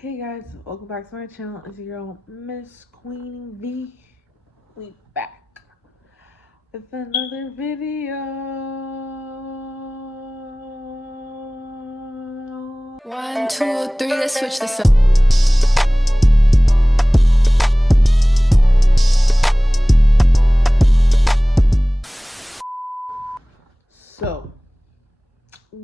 Hey guys, welcome back to my channel. It's your girl Miss Queen V. We back with another video. 1, 2, 3, let's switch this up. So,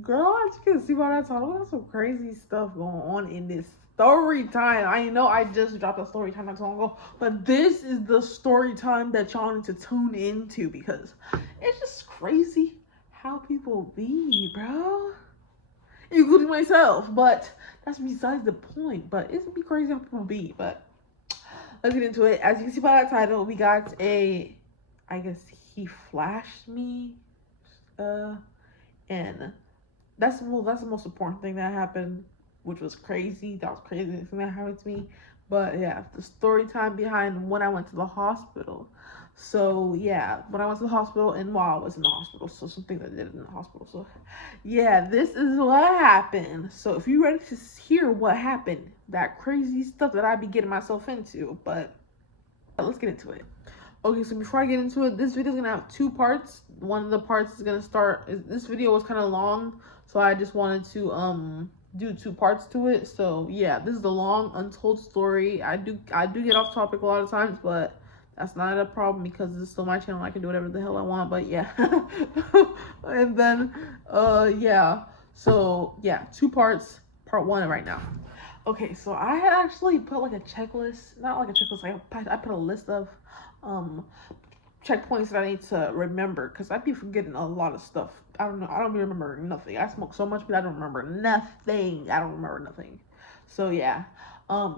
girl, as you can see by that title, there's some crazy stuff going on in this story time. I know I just dropped a story time not so long ago, but this is the story time that y'all need to tune into because it's just crazy how people be, bro. Including myself, but that's besides the point. But it's be crazy how people be. But let's get into it. As you can see by that title, we got I guess he flashed me, and that's the most important thing that happened, which was crazy. That was crazy thing that happened to me. But yeah, the story time behind when I went to the hospital. So yeah, when I went to the hospital and while I was in the hospital, so some things I did in the hospital. So yeah, this is what happened. So if you're ready to hear what happened, that crazy stuff that I be getting myself into, but let's get into it. Okay, so before I get into it, this video is gonna have two parts. One of the parts is gonna start. This video was kind of long, so I just wanted to do two parts to it. So yeah, this is the long untold story. I do get off topic a lot of times, but that's not a problem because this is still my channel. I can do whatever the hell I want. But yeah, and then yeah. So yeah, two parts. Part one right now. Okay, so I had actually put like a checklist, not like a checklist, like I put a list of checkpoints that I need to remember because I'd be forgetting a lot of stuff. I don't know. I don't remember nothing. I smoke so much, but I don't remember nothing. I don't remember nothing. So yeah,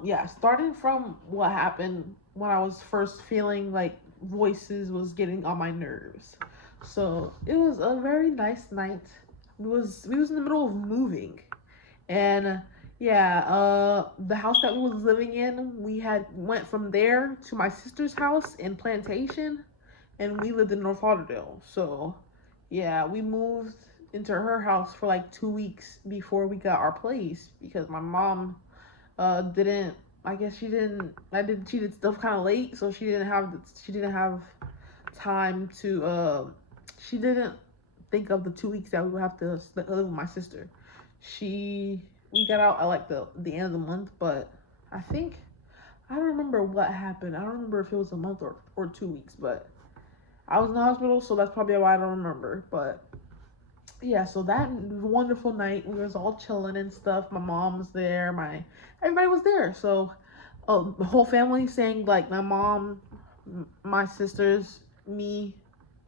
yeah. Starting from what happened when I was first feeling like voices was getting on my nerves. So it was a very nice night. We was in the middle of moving, and yeah, the house that we was living in, we had went from there to my sister's house in Plantation, and we lived in North Lauderdale. So yeah, we moved into her house for like 2 weeks before we got our place because my mom didn't, I guess she did stuff kind of late, so she didn't have time to she didn't think of the 2 weeks that we would have to live with my sister. We got out at like the end of the month, but I think I don't remember what happened. I don't remember if it was a month or 2 weeks, but I was in the hospital, so that's probably why I don't remember. But yeah, so that wonderful night, we was all chilling and stuff. My mom was there, everybody was there. So the whole family saying like my mom, my sisters, me,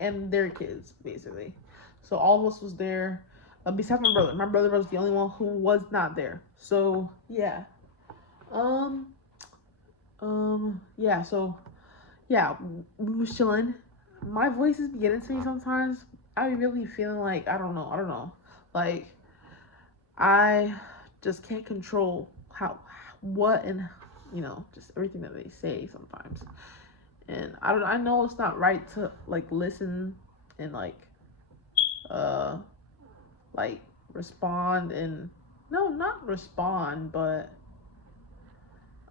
and their kids basically. So all of us was there. Besides my brother. My brother was the only one who was not there. So yeah. Yeah, so yeah, we was chilling. My voice is getting to me sometimes. I be really feeling like I don't know. Like I just can't control what and just everything that they say sometimes. And I know it's not right to like listen and uh like respond and no, not respond, but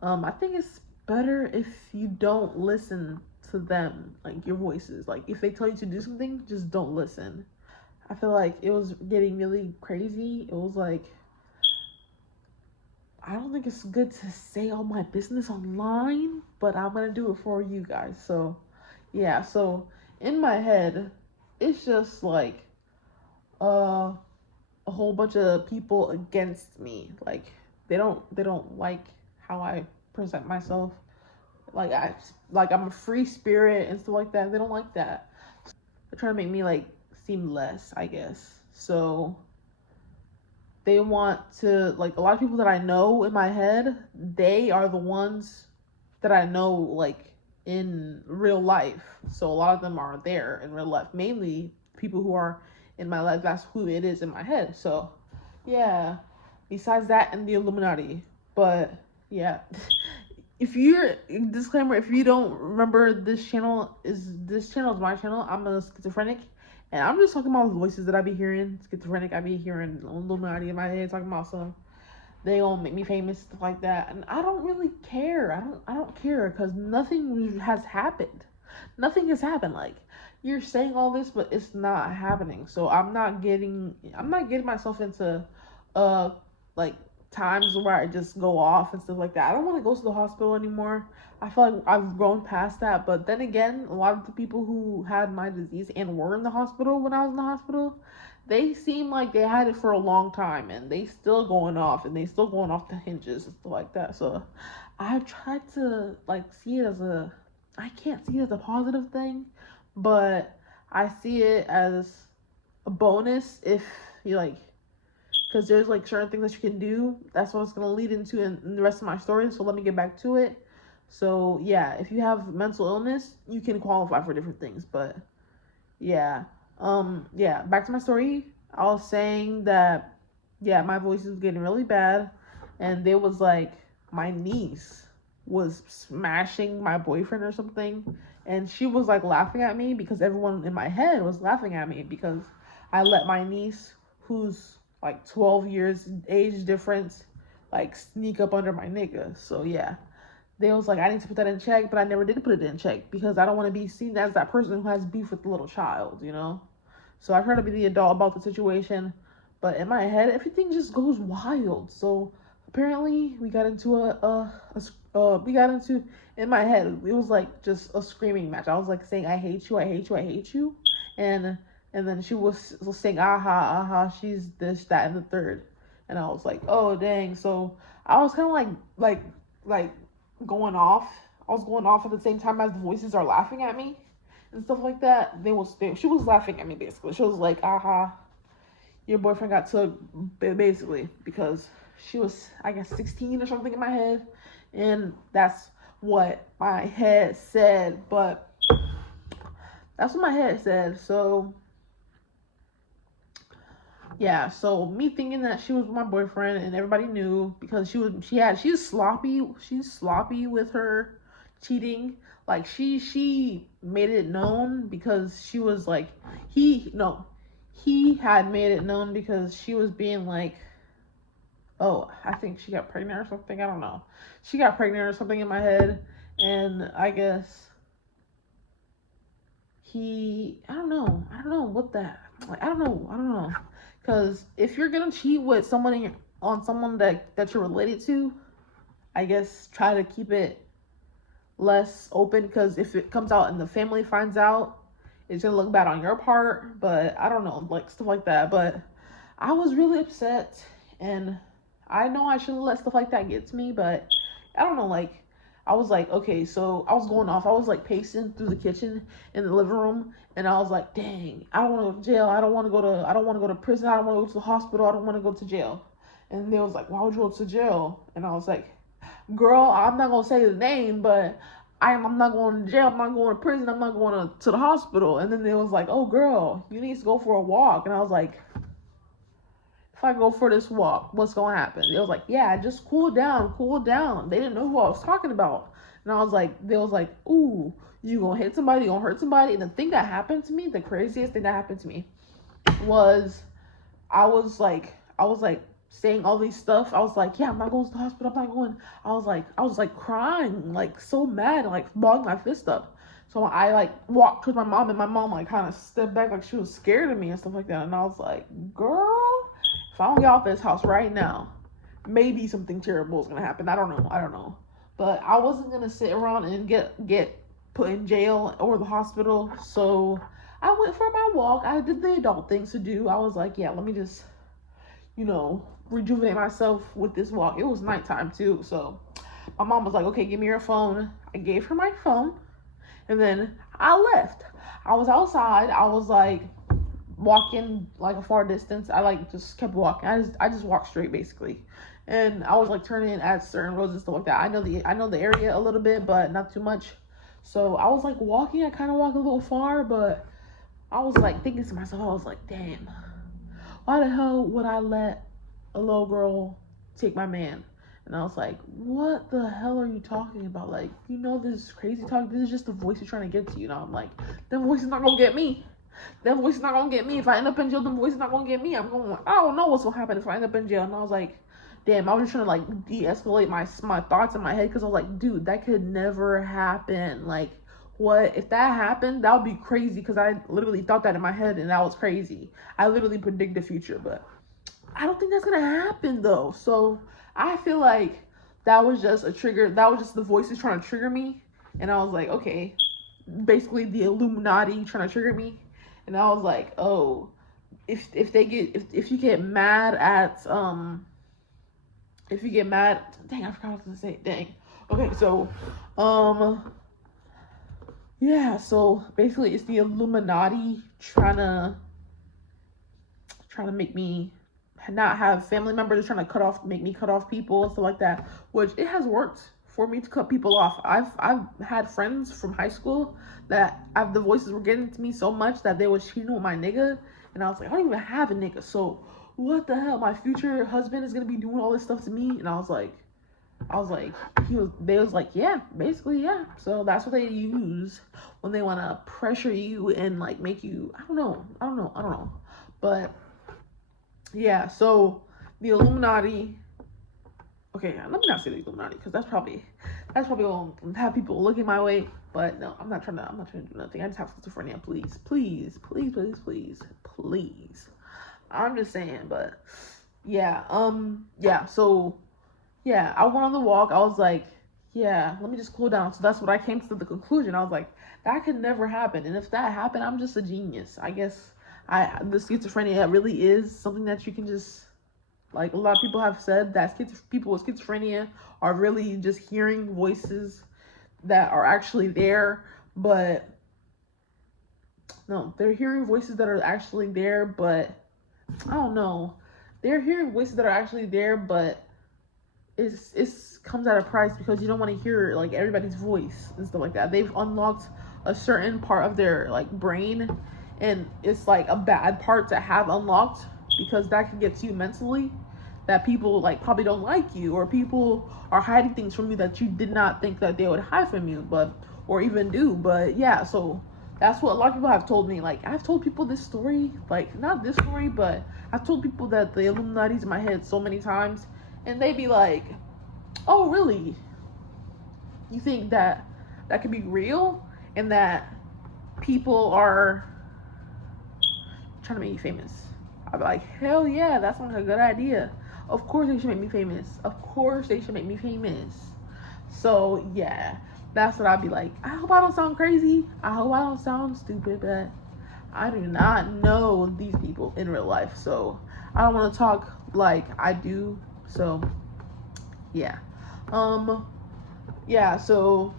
I think it's better if you don't listen to them, like your voices. Like if they tell you to do something, just don't listen. I feel like it was getting really crazy. It was like I don't think it's good to say all my business online, but I'm gonna do it for you guys. So yeah, so in my head, it's just like uh a whole bunch of people against me. Like they don't like how I present myself. I'm a free spirit and stuff like that. They don't like that. They're trying to make me like seem less, I guess. So they want to like a lot of people that I know in my head, they are the ones that I know like in real life. So a lot of them are there in real life. Mainly people who are in my life, that's who it is in my head. So yeah. Besides that and the Illuminati. But yeah. If you're disclaimer, if you don't remember this channel is my channel. I'm a schizophrenic and I'm just talking about the voices that I be hearing. Schizophrenic, I be hearing Illuminati in my head talking about some they gonna make me famous, stuff like that. And I don't really care. I don't care because nothing has happened. Nothing has happened. Like, you're saying all this, but it's not happening. So I'm not getting myself into uh like times where I just go off and stuff like that. I don't want to go to the hospital anymore. I feel like I've grown past that. But then again, a lot of the people who had my disease and were in the hospital when I was in the hospital, they seem like they had it for a long time and they still going off and they still going off the hinges and stuff like that. So I tried to like see it as a, I can't see it as a positive thing, but I see it as a bonus if you like, because there's like certain things that you can do. That's what it's gonna lead into in the rest of my story. So let me get back to it. So yeah, if you have mental illness, you can qualify for different things. But yeah, yeah. Back to my story. I was saying that yeah, my voice was getting really bad, and there was like my niece was smashing my boyfriend or something, and she was like laughing at me because everyone in my head was laughing at me because I let my niece, who's like 12 years age difference, like sneak up under my nigga. So yeah, they was like, I need to put that in check, but I never did put it in check because I don't want to be seen as that person who has beef with the little child, you know? So I try to be the adult about the situation, but in my head, everything just goes wild. So apparently, we got into we got into, in my head, it was like just a screaming match. I was like saying, I hate you, I hate you, I hate you. And then she was saying, aha, aha, she's this, that, and the third. And I was like, oh, dang. So I was kind of like going off. I was going off at the same time as the voices are laughing at me and stuff like that. She was laughing at me basically. She was like, aha, your boyfriend got took, basically, because she was, I guess, 16 or something in my head. And that's what my head said. But that's what my head said. So yeah, so me thinking that she was my boyfriend and everybody knew because she's sloppy with her cheating. Like she made it known because she was like he had made it known because she was being like, oh, I think she got pregnant or something. I don't know. She got pregnant or something in my head, and I guess I don't know what that, like, I don't know. Because if you're gonna cheat with someone that you're related to, I guess try to keep it less open. Because if it comes out and the family finds out, it's gonna look bad on your part. But I don't know, like stuff like that. But I was really upset, and I know I shouldn't let stuff like that get to me. But I don't know, like I was like, okay, so I was going off. I was like pacing through the kitchen in the living room, and I was like, dang, I don't want to go to jail. I don't want to go to prison. I don't want to go to the hospital. I don't want to go to jail. And they was like, why would you go to jail? And I was like, girl, I'm not gonna say the name, but I'm not going to jail. I'm not going to prison. I'm not going to the hospital. And then they was like, oh, girl, you need to go for a walk. And I was like, if I go for this walk, what's gonna happen? They was like, yeah, just cool down. They didn't know who I was talking about. And I was like, they was like, ooh, you gonna hit somebody, you gonna hurt somebody. And the thing that happened to me, the craziest thing that happened to me was I was like saying all these stuff. I was like, yeah, I'm not going to the hospital, I'm not going. I was like crying, like so mad, and like balling my fist up. So I like walked towards my mom, and my mom like kind of stepped back, like she was scared of me and stuff like that. And I was like, girl, if I don't get off this house right now, maybe something terrible is gonna happen. I don't know. But I wasn't gonna sit around and get put in jail or the hospital. So I went for my walk. I did the adult things to do. I was like, yeah, let me just, rejuvenate myself with this walk. It was nighttime too. So my mom was like, okay, give me your phone. I gave her my phone, and then I left. I was outside. I was like walking like a far distance. I like just kept walking. I just walked straight basically. And I was like turning in at certain roads and stuff like that. I know the area a little bit, but not too much. So I was like walking. I kind of walked a little far, but I was like thinking to myself, I was like, damn, why the hell would I let a little girl take my man? And I was like, what the hell are you talking about? Like, this is crazy talk. This is just the voice you're trying to get to. I'm like, that voice is not going to get me. That voice is not going to get me. If I end up in jail, the voice is not going to get me. I don't know what's going to happen if I end up in jail. And I was like, damn, I was just trying to like de-escalate my thoughts in my head, because I was like, dude, that could never happen. Like, what if that happened? That would be crazy, because I literally thought that in my head, and that was crazy. I literally predict the future, but I don't think that's gonna happen though. So I feel like that was just a trigger. That was just the voices trying to trigger me, and I was like, okay, basically the Illuminati trying to trigger me, and I was like, oh, if you get mad at if you get mad, dang, I forgot what I was gonna say. Dang. Okay, so yeah, so basically it's the Illuminati trying to make me not have family members, trying to make me cut off people and stuff like that, which it has worked for me to cut people off. I've had friends from high school that the voices were getting to me so much that they was cheating with my nigga, and I was like, I don't even have a nigga, so what the hell? My future husband is gonna be doing all this stuff to me, and I was like, they was like, yeah, basically, yeah. So that's what they use when they want to pressure you and like make you, I don't know. But yeah, so the Illuminati. Okay, let me not say the Illuminati, because that's probably gonna have people looking my way. But no, I'm not trying to do nothing. I just have schizophrenia. Please. I'm just saying, but yeah, yeah. So yeah, I went on the walk. I was like, yeah, let me just cool down. So that's what I came to the conclusion. I was like, that could never happen. And if that happened, I'm just a genius. I guess the schizophrenia really is something that you can just, like, a lot of people have said that people with schizophrenia are really just hearing voices that are actually there, but no, they're hearing voices that are actually there, but I don't know. They're hearing voices that are actually there, but it's comes at a price, because you don't want to hear like everybody's voice and stuff like that. They've unlocked a certain part of their like brain, and it's like a bad part to have unlocked, because that can get to you mentally, that people like probably don't like you, or people are hiding things from you that you did not think that they would hide from you, but or even do. But yeah, so that's what a lot of people have told me. Like, I've told people this story, like not this story, but I've told people that the Illuminati's in my head so many times, and they be like, oh really, you think that could be real, and that people are trying to make you famous? I'd be like, hell yeah, that sounds like a good idea. Of course they should make me famous. So yeah, that's what I'd be like. I hope I don't sound crazy. I hope I don't sound stupid, but I do not know these people in real life, so I don't want to talk like I do. So yeah. Yeah, so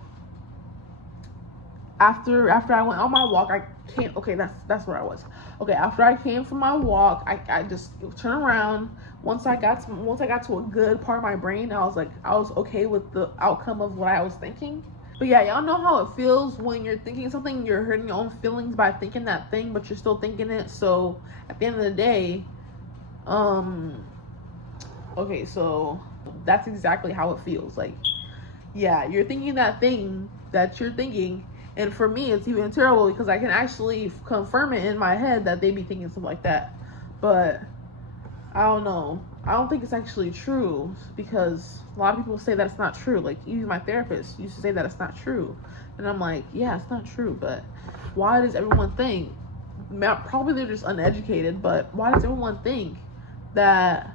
after I went on my walk, I came, okay, that's where I was. Okay, after I came from my walk, I just turned around. Once I got to a good part of my brain, I was okay with the outcome of what I was thinking. But yeah, y'all know how it feels when you're thinking something, you're hurting your own feelings by thinking that thing, but you're still thinking it. So at the end of the day, okay, so that's exactly how it feels. Like, yeah, you're thinking that thing that you're thinking, and for me, it's even terrible, because I can actually confirm it in my head that they be thinking something like that. But I don't know. I don't think it's actually true, because a lot of people say that it's not true. Like, even my therapist used to say that it's not true. And I'm like, yeah, it's not true, but why does everyone think, probably they're just uneducated, but why does everyone think that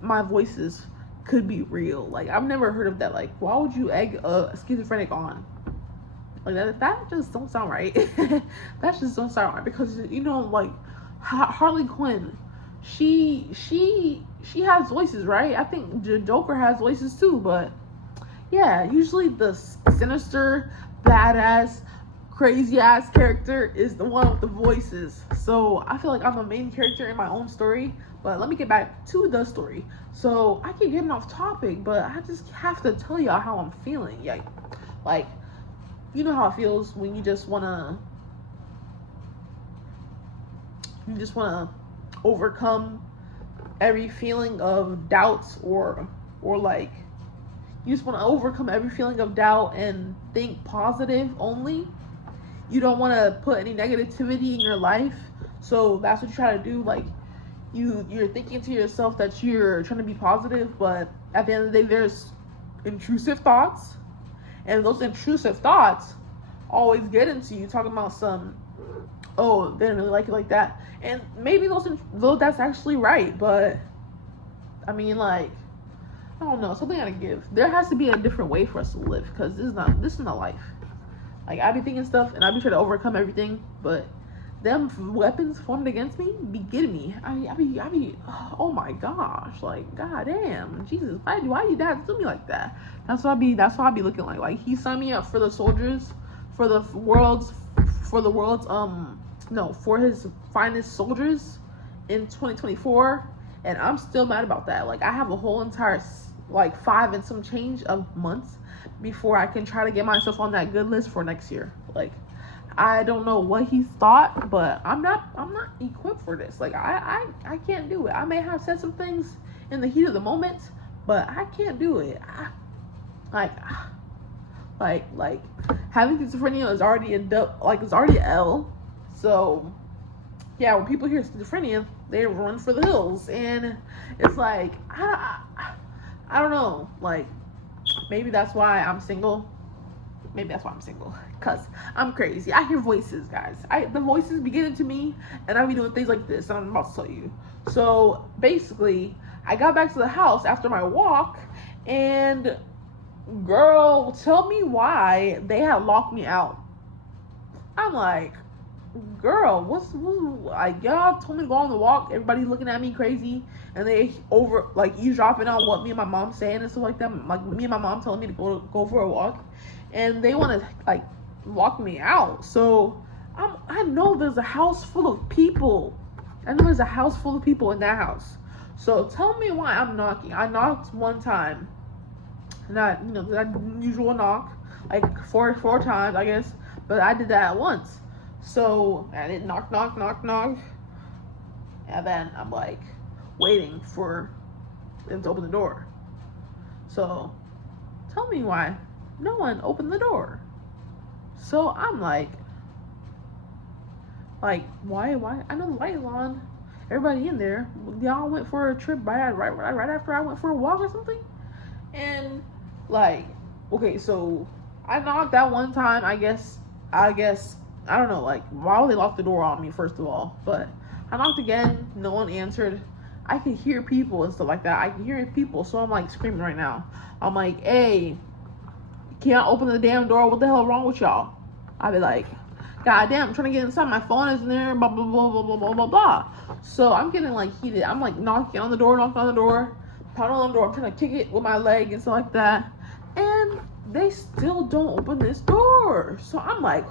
my voices could be real? Like, I've never heard of that. Like, why would you egg a schizophrenic on? Like, that just don't sound right. That just don't sound right, because, you know, like, Harley Quinn, she has voices, right? I think the Joker has voices too, but yeah, usually the sinister, badass, crazy ass character is the one with the voices. So I feel like I'm a main character in my own story. But let me get back to the story. So I keep getting off topic, but I just have to tell y'all how I'm feeling. Yeah, like, you know how it feels when you just wanna overcome every feeling of doubts, or like, you just want to overcome every feeling of doubt and think positive only. You don't want to put any negativity in your life, so that's what you try to do. Like, you're thinking to yourself that you're trying to be positive, but at the end of the day, there's intrusive thoughts, and those intrusive thoughts always get into you talking about some, oh, they didn't really like it like that, and maybe though that's actually right, but I mean, like, I don't know, something gotta give. There has to be a different way for us to live, because this is not life. Like, I be thinking stuff and I be trying to overcome everything, but them weapons formed against me be getting me. I be, oh my gosh, like, goddamn, Jesus, why you have to do me like that? That's what I be looking like. Like, he signed me up for the soldiers, for his finest soldiers in 2024, and I'm still mad about that. Like, I have a whole entire, like, 5 and some change of months before I can try to get myself on that good list for next year. Like, I don't know what he thought, but I'm not equipped for this. Like, I can't do it. I may have said some things in the heat of the moment, but I can't do it. Like having schizophrenia is already it's already L. So yeah, when people hear schizophrenia, they run for the hills, and it's like I don't know. Like, maybe that's why I'm single. Because I'm crazy. I hear voices, guys. The voices be getting to me, and I be doing things like this, and I'm about to tell you. So, basically, I got back to the house after my walk, and, girl, tell me why they had locked me out. I'm like, girl, what's like, y'all told me to go on the walk, everybody looking at me crazy, and they eavesdropping on what me and my mom saying and stuff like that. Like, me and my mom telling me to go for a walk, and they want to, like, lock me out. So I know there's a house full of people. I know there's a house full of people in that house. So tell me why I'm knocking. I knocked one time, that usual knock, like four times, I guess, but I did that once. So I did knock, and then I'm like waiting for them to open the door. So tell me why no one opened the door. So I'm like, why? I know the light is on. Everybody in there. Y'all went for a trip right after I went for a walk or something. And like, okay, so I knocked that one time. I guess I don't know. Like, why would they lock the door on me, first of all? But I knocked again. No one answered. I could hear people and stuff like that. I can hear people, so I'm like screaming right now. I'm like, hey, can't open the damn door. What the hell wrong with y'all? I'd be like, God damn, I'm trying to get inside. My phone is in there. Blah, blah, blah, blah, blah, blah, blah, blah. So I'm getting like heated. I'm like knocking on the door, pounding on the door. I'm trying to kick it with my leg and stuff like that. And they still don't open this door. So I'm like,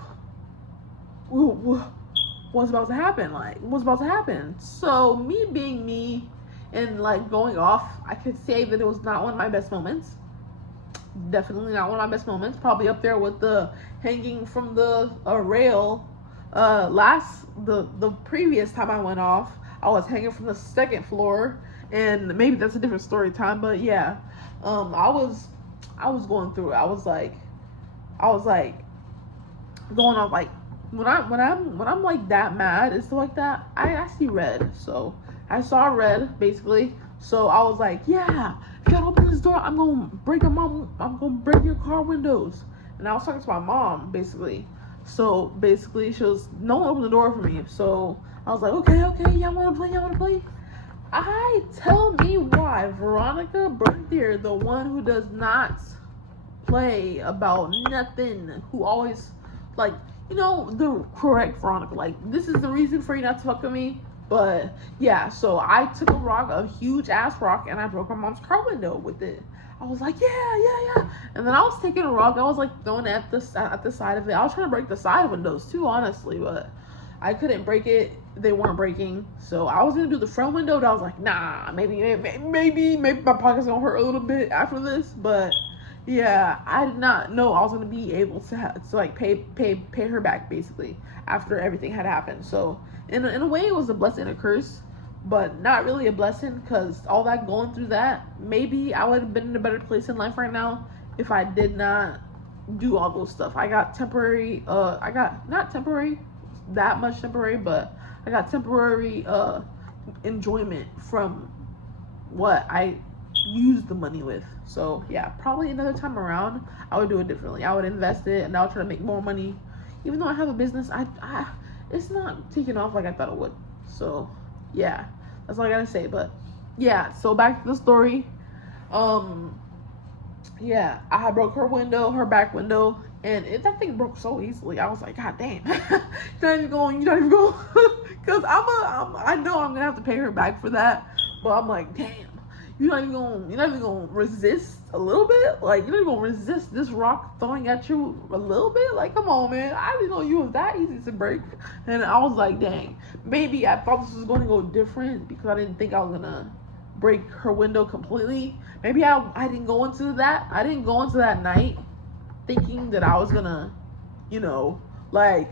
what's about to happen? Like, what's about to happen? So me being me and like going off, I could say that it was not one of my best moments. Definitely not one of my best moments. Probably up there with the hanging from the rail. The previous time I went off, I was hanging from the second floor, and maybe that's a different story time. But yeah, I was going through it. I was like going off. Like, when I'm like that mad and stuff like that, I see red. So I saw red basically. So I was like, yeah, if you gotta open this door, I'm gonna break your car windows. And I was talking to my mom, basically. So basically, no one opened the door for me. So I was like, okay, y'all wanna play? Tell me why Veronica Berthier, the one who does not play about nothing, who always, like, the correct Veronica, like, this is the reason for you not to fuck with me. But yeah, so I took a huge ass rock, and I broke my mom's car window with it. I was like, yeah. And then I was taking a rock, I was like throwing it at the side of it. I was trying to break the side windows too, honestly, but I couldn't break it. They weren't breaking. So I was gonna do the front window, but I was like, nah, maybe my pocket's gonna hurt a little bit after this. But yeah, I did not know I was gonna be able to like pay her back, basically, after everything had happened. So in a way, it was a blessing and a curse, but not really a blessing, because all that going through that, maybe I would have been in a better place in life right now if I did not do all those stuff. I got temporary, not temporary, that much temporary, but I got temporary enjoyment from what I used the money with. So yeah, probably another time around, I would do it differently. I would invest it and I would try to make more money. Even though I have a business, I it's not taking off like I thought it would. So yeah, that's all I gotta say. But yeah, so back to the story. Um, yeah, I had broke her back window, and that thing broke so easily. I was like, God damn, you're not even going, because I know I'm gonna have to pay her back for that, but I'm like, damn, you're not even gonna resist a little bit, like you're not even gonna resist this rock throwing at you a little bit, like come on, man, I didn't know you was that easy to break, and I was like, dang, maybe I thought this was going to go different because I didn't think I was gonna break her window completely. Maybe I didn't go into that. I didn't go into that night thinking that I was gonna, like,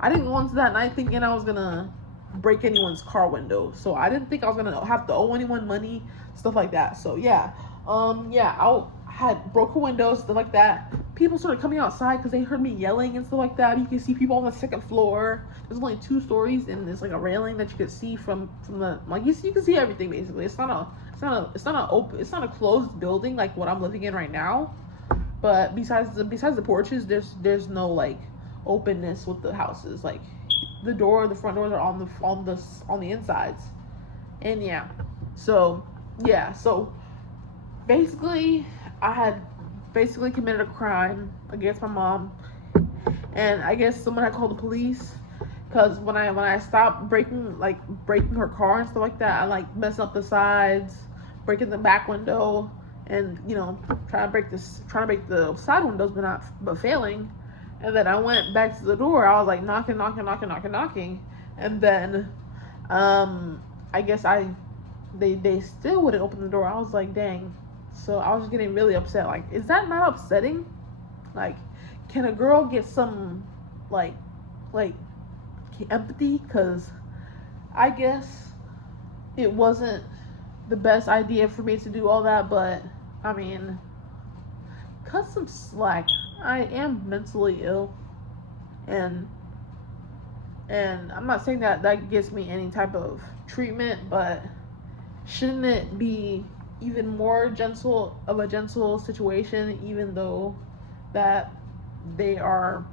I didn't go into that night thinking I was gonna break anyone's car window. So I didn't think I was gonna have to owe anyone money, stuff like that. So yeah, I had broken windows, stuff like that. People started coming outside because they heard me yelling and stuff like that. You can see people on the second floor. There's only 2 stories, and there's like a railing that you could see from the, like, you can see everything basically. It's not a closed building like what I'm living in right now. But besides the porches, there's no like openness with the houses. Like the front doors are on the insides. And yeah, so basically I had basically committed a crime against my mom, and I guess someone had called the police, because when I stopped breaking her car and stuff like that, I like messed up the sides, breaking the back window, and trying to break the side windows, but failing. And then I went back to the door. I was like knocking, and then I guess they still wouldn't open the door. I was like, dang. So I was just getting really upset. Like, is that not upsetting? Like, can a girl get some like empathy? Because I guess it wasn't the best idea for me to do all that, but I mean, cut some slack. I am mentally ill, and I'm not saying that gets me any type of treatment, but shouldn't it be even more gentle situation, even though that they are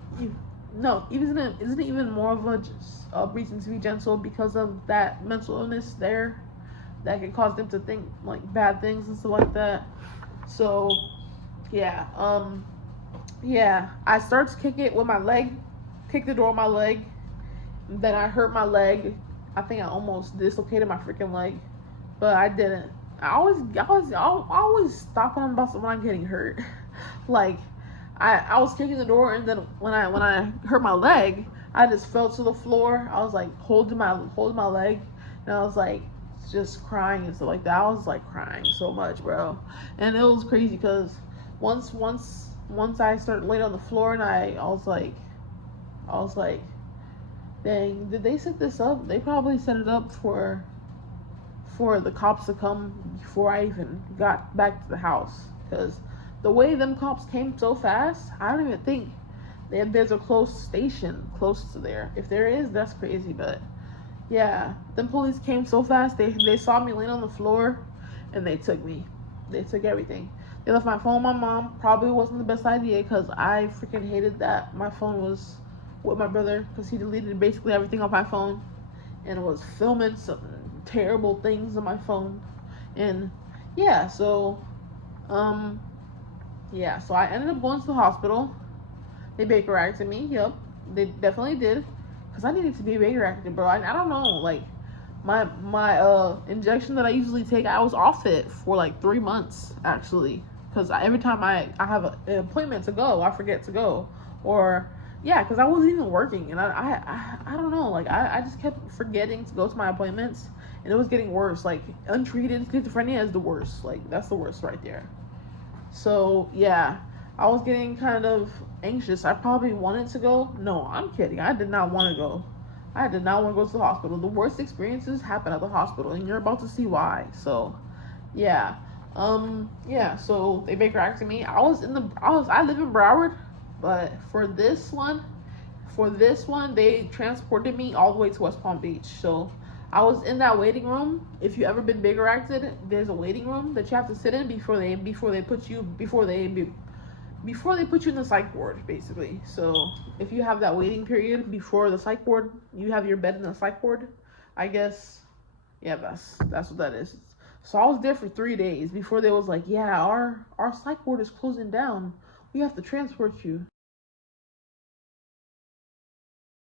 no, isn't it even more of a reason to be gentle because of that mental illness there that can cause them to think like bad things and stuff like that? So yeah, I started to kick it with my leg, kick the door with my leg, then I hurt my leg. I think I almost dislocated my freaking leg, but I didn't. I always stop when I'm getting hurt. Like, I was kicking the door, and then when I hurt my leg, I just fell to the floor. I was like holding my leg, and I was like just crying and stuff like that. I was like crying so much, bro, and it was crazy because once I started laying on the floor, and I was like, dang, did they set this up? They probably set it up for the cops to come before I even got back to the house, because the way them cops came so fast, I don't even think there's a close station close to there. If there is, that's crazy. But yeah, them police came so fast. They saw me laying on the floor, and they took me. They took everything. They left my phone with my mom. Probably wasn't the best idea, because I freaking hated that my phone was with my brother, because he deleted basically everything on my phone and was filming some terrible things on my phone. And yeah, so I ended up going to the hospital. They Baker acted me. Yep, they definitely did, because I needed to be Baker acted, bro. I don't know, like my injection that I usually take, I was off it for like 3 months actually, because every time I have an appointment to go, I forget to go, or yeah, because I wasn't even working, and I don't know, like I just kept forgetting to go to my appointments, and it was getting worse. Like, untreated schizophrenia is the worst. Like, that's the worst right there. So yeah, I was getting kind of anxious. I probably wanted to go. No, I'm kidding. I did not want to go. I did not want to go to the hospital. The worst experiences happen at the hospital, and you're about to see why. So yeah, so they Baker acted me. I live in Broward, but for this one, they transported me all the way to West Palm Beach. So I was in that waiting room. If you ever been bigger acted, there's a waiting room that you have to sit in before they put you in the psych ward, basically. So if you have that waiting period before the psych ward, you have your bed in the psych ward, I guess. Yeah, that's what that is. So I was there for 3 days before they was like, yeah, our psych ward is closing down. We have to transport you.